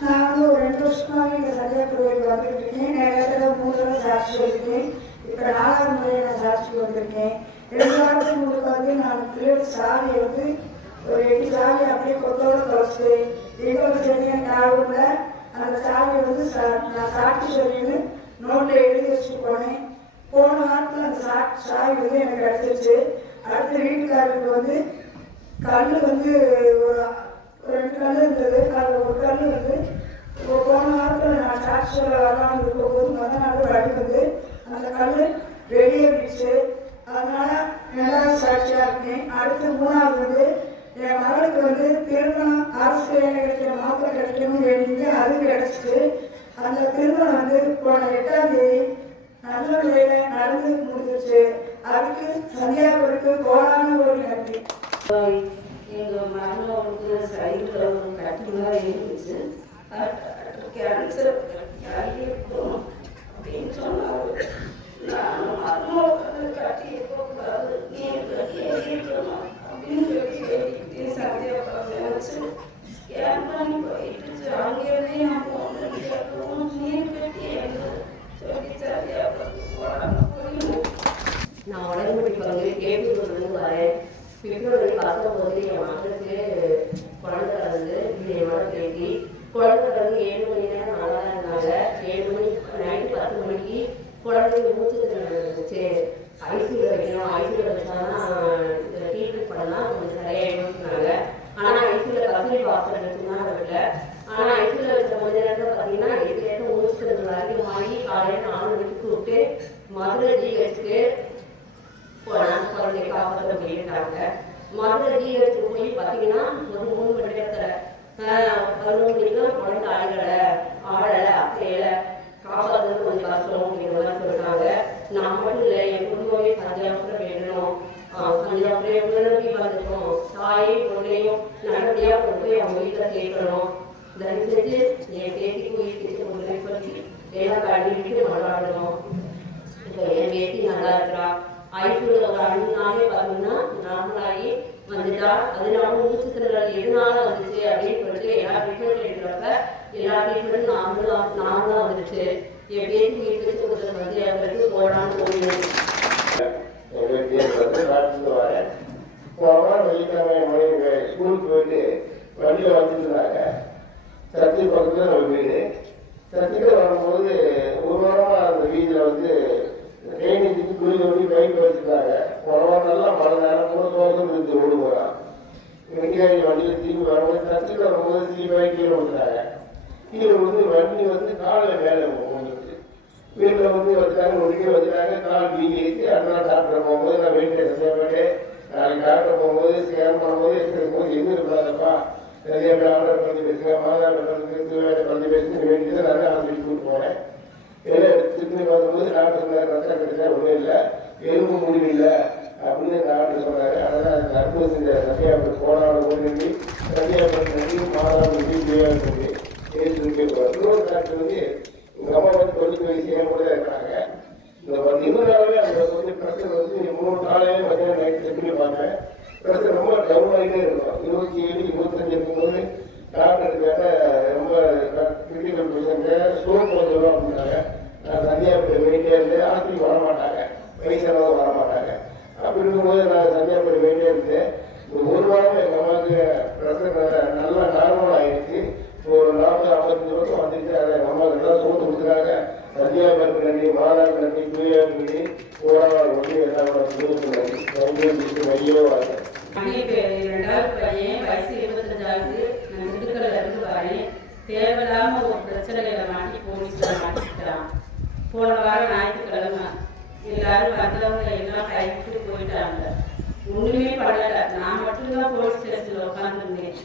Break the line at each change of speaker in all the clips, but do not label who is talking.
நான் வந்து ஒரு ரெண்டு வருஷமாவே இங்கே சந்தியா கோயிலுக்கு வந்துட்டு இருக்கேன் மூணு தடவை சாட்சி வந்திருக்கேன் இப்போ நாலாவது முறை நான் சாட்சிக்கு வந்திருக்கேன் ரெண்டு வாரத்துக்கு முழுக்க வந்து நான் பிள்ளையோட சாரியை வந்து ஒரு எட்டு சாரி அப்படியே கொத்தோட தொலைச்சு எங்களோட சரியாக ஞாபகம் இல்லை அந்த சாவியை வந்து சா- நான் சாட்சி சொல்லின்னு நோட்டில் எழுதி வச்சுட்டு போனேன் போன வாரத்தில் அந்த சா சாவி வந்து எனக்கு கிடச்சிருச்சு அடுத்த வீட்டுக்காரருக்கு வந்து கல் வந்து ஒரு ரெண்டு கல் இருந்தது அதில் ஒரு கல் வந்து இப்போ போன வாரத்தில் நான் சாட்சி வரலாம் அதனால மொதல் அந்த கல் வெளியே விடுச்சு அதனால நல்லா சாட்சியாக இருக்கேன் அடுத்து மூணாவது வந்து என் மகளுக்கு வந்து திருமணம் அரசு வேலை கிடைக்கிற மாப்பிள்ளை கிடைக்கணும்னு வேண்டிட்டு அது கிடைச்சிச்சு. அந்த திருமணம் வந்து போன எட்டாம் தேதி நல்ல முறையில் நடந்து முடிஞ்சிருச்சு. அதுக்கு சந்தியாபுரத்துக்கு கோலான ஒரு நன்றி
எங்கள் மகளோட சைடில் ஒரு கட்டிலாம் இருந்துச்சு. கேன்சர் இருக்கும் அப்படின்னு சொன்னாங்க நான் மருமகளுக்கு கட்டி இருக்கக்கூடாது நீ கட்டி இருக்கணும் அப்படின்னு சொல்லி கேட்டுக்கிட்டே சந்தியாபுரம் வச்சு ஸ்கேன் பண்ணி போயிட்டு அங்கேருந்தே நான் போனேன் கேட்கவும் நீர் கட்டி எங்க சொல்லி சந்தியாபுரத்துக்கு போனாங்க போய் நான் உடன்படி பகுதி கேபிள்லேருந்து வரேன் பிப்ரவரி பத்தொம்போது என் மகளுக்கு குழந்தை வந்து இது என் மகள் பேட்டி குழந்தை வந்து ஏழு மணி நேரம் நல்லா தான் இருந்தாங்க ஏழு மணி நைட்டு பத்து குழந்தைங்க குழந்தைக்கு மூச்சு இருந்துச்சு வைக்கணும். ஐசியூவில் வச்சாதான் ட்ரீட்மெண்ட் பண்ணலாம். கொஞ்சம் சரியாயிடும் சொன்னாங்க ஆனால் ஐசியூவில் கசிலி ஹாஸ்பிட்டல் வச்சுருந்தாங்க வீட்டில் ஆனால் ஐசியூவில் வச்ச கொஞ்ச நேரத்தில் பார்த்தீங்கன்னா ஐசியூலேருந்து மூச்சு அதிகமாகி காலையில் நாலு மணிக்கு கூப்பிட்டு மதுரை ஜிஹெச்சுக்கு போனாங்க குழந்தைக்கு காப்பாற்ற போயிருக்காங்க மதுரை ஜிஹெச்சுக்கு போய் பார்த்தீங்கன்னா ஒரு மூணு மணி நேரத்தில் பதினொன்று மணிக்கெல்லாம் குழந்தை ஆடலை ஆடலை அசையலை. காப்பாற்றுறது கொஞ்சம் கஷ்டம் அப்படிங்கிற மாதிரி சொல்லிட்டாங்க நான் மட்டும் இல்லை என் குடும்பமே தஞ்சாவூரில் வேணும் தஞ்சாவூரில் எவ்வளோ நம்பி வந்திருக்கோம் தாயையும் பொண்ணையும் நல்லபடியாக கொண்டு போய் அவங்க வீட்டில் சேர்க்கணும். தயவு செஞ்சு என் பேத்திக்கு உயிர் கிட்ட கொண்டு பற்றி எல்லாம் கழுவிட்டு மல்லாடணும் இப்போ என் பேத்தி நல்லா இருக்கிறா. ஐசியூல ஒரு அஞ்சு நாளே பார்த்தீங்கன்னா நார்மலாகி வந்துட்டா அதனால மூச்சு திணறல் எதனால வந்துச்சு அப்படின்னு எல்லா ட்ரீட்மெண்ட் எடுக்கிறப்ப எல்லா ட்ரீட்மெண்ட்டும் நார்மலாக நார்மலாக வந்துருச்சு என் வச்சு வந்து அவருக்கு போடான்னு போயிடும்
எங்களுக்கு ஏற்பட்டு வெள்ளிக்கிழமை ஸ்கூலுக்கு போயிட்டு வண்டியில் வந்துட்டு இருந்தாங்க சத்தி பக்கத்தில் நம்ம வீடு சத்திக்கிட்ட வரும்போது ஒரு வாரமா அந்த வீதியில் வந்து ட்ரைனேஜுக்கு குழி தோண்டி பைப் வச்சுருந்தாங்க போன வாரம் நல்லா மழை நேரம் கூட தோட்டம் இருந்து ஓடு போகிறான் வெங்காய வண்டியில் திரும்பி வரும்போது சத்திக்கிட்ட வரும்போது திரும்பி கீழே விழுந்தாங்க கீழே விழுந்து வண்டி வந்து காலில் மேலே வந்துச்சு வீட்டில் வந்து வச்சாங்க ஒதுக்கி வச்சுட்டாங்க. கால் வீங்கிடுச்சு அதனால டாக்டர் போகும்போது நான் வீட்டில் நாளைக்கு டாக்டர் போகும்போது ஸ்கேன் பண்ணும்போது போது எங்கே இருக்காதப்பா நிறைய பேர் ஆர்டர் பண்ணி பேசுங்க மாதாட பண்ணி பண்ணி பேசுங்க. வேண்டியது நிறைய ஹாஸ்பிட்டல் கூட்டு போனேன். எல்லாம் திரும்பி பார்க்கும்போது டாக்டர் ரத்தம் கிடைச்சா ஒன்றும் இல்லை. எலும்பு முடிவு இல்லை. அப்படின்னு டாக்டர் சொன்னார் அதனால் அந்த அற்புதம் செஞ்ச சத்தியாபுரம் போனாலும் ஓடி சத்தியாபுரம் நன்றி மாதாடு நன்றி இன்னொரு டாக்டர் வந்து எங்க அம்மா வந்து தொண்ணூத்தி வயசு என் இருக்கிறாங்க இந்த இருபது அந்த வந்து பிரச்சனை வந்து மூணு நாளே பார்த்தீங்கன்னா நைட் செக் பண்ணி பிரச்சனை ரொம்ப டவுன் ஆகிட்டே இருக்கும். இருபத்தி ஏழு இருபத்தஞ்சு இருக்கும்போது டாக்டர் கேட்ட ரொம்ப கிரிட்டிக்கல் பேஷண்ட் அப்படின்னாங்க. நான் சந்தியாபுரி வேண்டியே இருந்து ஆஸ்பத்திரிக்கு வர மாட்டாங்க. வயசானவங்க வர மாட்டாங்க அப்படி இருக்கும்போது நான் சந்தியாபுரி வேண்டியே இருந்தேன் ஒரு ஒரு வாரம் எங்கள் அம்மாவுக்கு பிரச்சனை நல்லா நார்மல் ஆயிடுச்சு ஒரு நாற்பது ஐம்பத்தஞ்சு வருஷம் வந்துச்சு அதை நம்ம எல்லாம் சோத்து கொடுக்குறாங்க சத்யாபுரம் நன்றி மாதாக்கு நன்றி பிரியாணி
பையன் வயசு இருபத்தஞ்சாவது நான் திண்டுக்கல்ல இருந்து வரேன். தேவையில்லாம ஒரு பிரச்சனைகளை மாட்டி போலீஸ்ல மாட்டிக்கிட்டான். போன வாரம் ஞாயிற்றுக்கிழமை எல்லாரும் வந்தவங்க எல்லாம் கைவிட்டு போயிட்டாங்க. ஒண்ணுமே பண்ணல. நான் மட்டும்தான் போலீஸ் ஸ்டேஷன்ல உட்காந்துருந்தேன்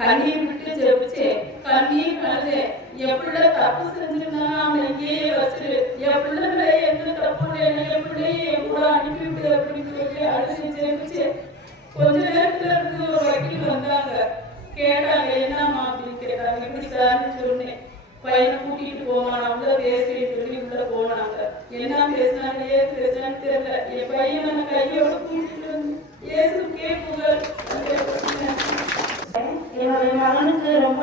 கண்ணீர் விட்டு ஜெபிச்சு கண்ணீர் வந்து எப்படி தப்பு செஞ்சிருந்தாலும் இங்கேயே வச்சிரு. என் பிள்ளைகளை எந்த தப்பு இல்லை என் அனுப்பி விட்டு கூட அனுப்பிவிடு அப்படின்னு சொல்லி அழுது ஜெயிச்சு. கொஞ்ச நேரத்துல இருந்து ஒரு வக்கீல் வந்தாங்க. கேட்டாங்க என்னம்மா அப்படின்னு கேட்டாங்க எப்படி சார்னு சொன்னேன். பையனை கூட்டிட்டு போங்க நான் பேசுறேன்னு சொல்லி உள்ள போனாங்க. என்ன பேசினாங்க ஏது பேசினான்னு தெரியல. என் பையன் கையோட கூட்டி வந்து இயேசுக்கே புகழ்
என்னுடைய மகனுக்கு ரொம்ப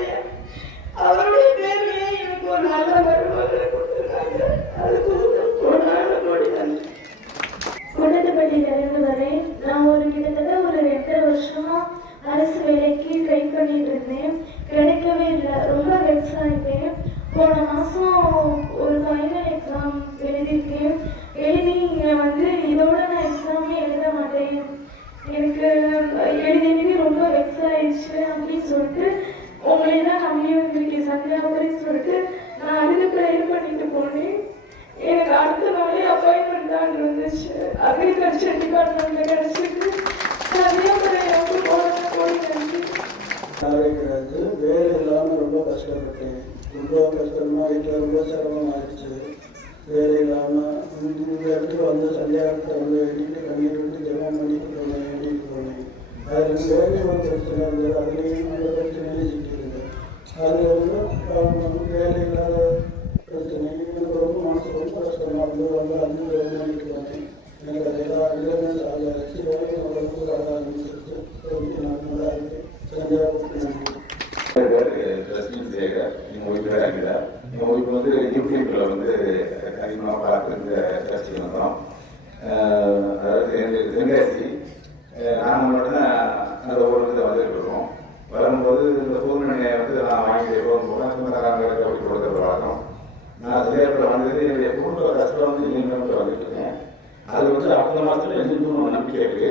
சந்தேகப்படுறேன் அவருடைய எனக்கு ஒரு நல்ல மருமகளை கொடுத்துருக்காங்க. அதுக்கு ஒரு நாள் கோடி நன்றி
வரேன் நான் ஒரு கிட்டத்தட்ட ஒரு ரெண்டரை வருஷமா அரசு வேலைக்கு ட்ரை பண்ணிட்டு இருந்தேன். கிடைக்கவே இல்லை. ரொம்ப வெக்ஸ் ஆகிட்டேன் போன மாதம் ஒரு ஃபைனல் எக்ஸாம் எழுதியிருக்கேன் எழுதி இங்க வந்து இதோட நான் எக்ஸாமே எழுத மாட்டேன் எனக்கு எழுதி எழுதி ரொம்ப வெக்ஸ் ஆயிடுச்சு அப்படின்னு சொல்லிட்டு உங்களை தான் நம்பி வந்திருக்கேன் சந்தியாபுரின்னு சொல்லிட்டு நான் அதுக்கு ப்ரேயர் பண்ணிட்டு போனேன் எனக்கு அடுத்த நாளே அப்பாயின்மெண்ட் தான் இருந்துச்சு அக்ரிகல்ச்சர் டிபார்ட்மெண்ட்ல கிடைச்சிருக்கு நிறைய முறை எனக்கு போன போய் நன்றி
ஆரம்பிக்கிறது வேலை இல்லாமல் ரொம்ப கஷ்டப்பட்டேன் ரொம்ப கஷ்டமா வீட்டில் ரொம்ப சிரமம் ஆயிடுச்சு வேலை இல்லாமல் இந்த இடத்துக்கு வந்து சந்தியாகத்தை வந்து வேண்டிட்டு கண்ணீர் விட்டு ஜெபம் பண்ணிட்டு போனேன் வேண்டிட்டு போனேன் அதில் வேலை ஒரு பிரச்சனை இருந்தது அதுலேயும் அந்த பிரச்சனையும் சிக்கியிருந்தேன் அது வந்து ஆஹ், வேலை இல்லாத பிரச்சனை எனக்கு ரொம்ப மனசு ரொம்ப கஷ்டமாக இருந்தது ரொம்ப அஞ்சு வேலை பண்ணிட்டு போனேன் எனக்கு அதெல்லாம் இல்லைன்னு சாலை வச்சு வேலை ரொம்ப வர ஆரம்பிச்சிருச்சு ரொம்ப நான் நல்லா இருக்கேன் சந்தியாகத்துக்கு நன்றி
ரஷ்மின் சேகர் எங்க ஒய்ஃபு அகிலா எங்க ஒய்ஃபு வந்து யூடியூப்ல வந்து அதிகமாக பார்த்து இந்த சர்ச்சைக்கு வந்தோம் அஹ் அதாவது எங்களுக்கு தென்காசி நாங்கள் மட்டும் தான் அந்த ஊருக்கு வந்துட்டு இருக்கோம் வரும்போது இந்த பூர்ணிமையை வந்து நான் வாங்கிட்டு போகும் போது சொந்தக்காரங்களுக்கு அப்படி கொடுக்குற வழக்கம். நான் சேலத்தில் வந்தது என்னுடைய குடும்ப கஷ்டம் வந்து இனிமேல் வந்துட்டுருக்கேன் அது வந்து அடுத்த மாதத்தில் எங்களுக்கும் நம்பிக்கை இருக்குது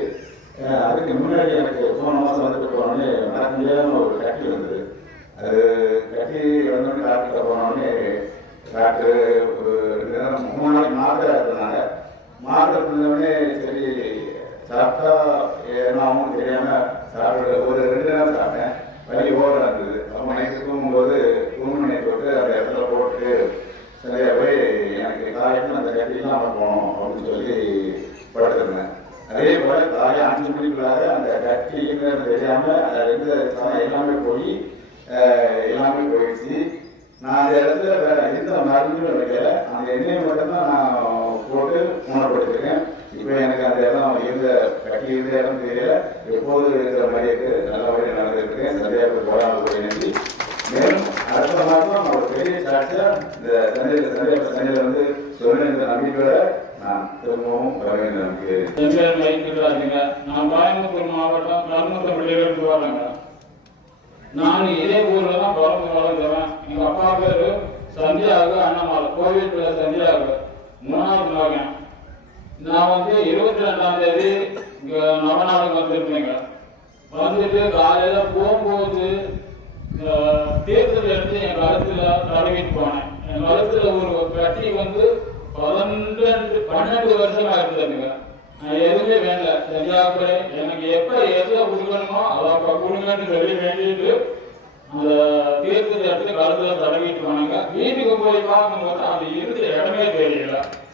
அதுக்கு முன்னாடி எனக்கு போன மாதம் வந்துட்டு போனோடனே மறக்க முடியாத ஒரு கட்டி வந்தது அது கட்டி வந்தோடனே டாக்டர் போனோடனே டாக்டர் ஒரு ரெண்டு நேரம் மூணு நாளைக்கு மாத்திரை இருந்தாங்க மாத்திரை இருந்தோடனே சரி சாப்பிட்டா என்ன ஆகும் தெரியாம சாப்பிட ஒரு ரெண்டு நேரம் சாப்பிட்டேன். வலி ஓவரா இருந்தது அப்போ நைட்டு தூங்கும்போது தூங்குமணி போட்டு அந்த இடத்துல போட்டு சரியா போய் எனக்கு காலையில் அந்த கட்டிலாம் போனோம் அப்படின்னு சொல்லி படுத்திருந்தேன். அதே போல காலை அஞ்சு மணிக்குள்ளாக அந்த கட்டிங்கிறது தெரியாம அதுல இருந்து எல்லாமே போய் எல்லாமே போயிடுச்சு. நான் அந்த இடத்துல எந்த மருந்துகளும் வைக்கல அந்த எண்ணெயை மட்டும்தான் நான் போட்டு உணர்படுத்திருக்கேன் இப்போ எனக்கு அந்த இடம் இருந்த கட்டி இருந்த இடம் தெரியல. எப்போது இருக்கிற மாதிரி இருக்கு. நல்ல வழி நடந்துட்டு இருக்கேன் சரியாக போடாமல் போய் நன்றி மேலும் அடுத்த மாதம் ஒரு பெரிய சாட்சியா இந்த சந்தையில் சந்தையில் சந்தையில் வந்து சொல்லுங்க இந்த நம்பிக்கையோட நான் திரும்பவும் வர வேண்டும் நம்பிக்கை
என் பேர் நான் கோயம்புத்தூர் மாவட்டம் கருமத்தப்பள்ளியிலிருந்து வரேங்க நான் இதே ஊர்ல தான் பிறந்து வளர்ந்தவன். எங்க அப்பா பேரு சந்தியாகு அண்ணாமலை கோவில் பேர் சந்தியாகு மூணாவது மகன். நான் வந்து இருபத்தி ரெண்டாம் தேதி இங்க நவநாளுக்கு வந்திருந்தேங்க வந்துட்டு காலையில போகும்போது தேர்தல் எடுத்து என் கழுத்துல தடவிட்டு போனேன். என் கழுத்துல ஒரு கட்டி வந்து பன்னெண்டு பன்னெண்டு வருஷமா இருந்ததுங்க நான் எதுவுமே வேண்டல சரியாக எனக்கு எப்ப எதுல கொடுக்கணுமோ அதை அப்ப கொடுங்கன்னு சொல்லி வேண்டிட்டு அந்த தேர்தல் எடுத்து கழுத்துல தடவிட்டு போனாங்க. வீட்டுக்கு போய் பார்க்கும்போது அது இருந்த இடமே தெரியல.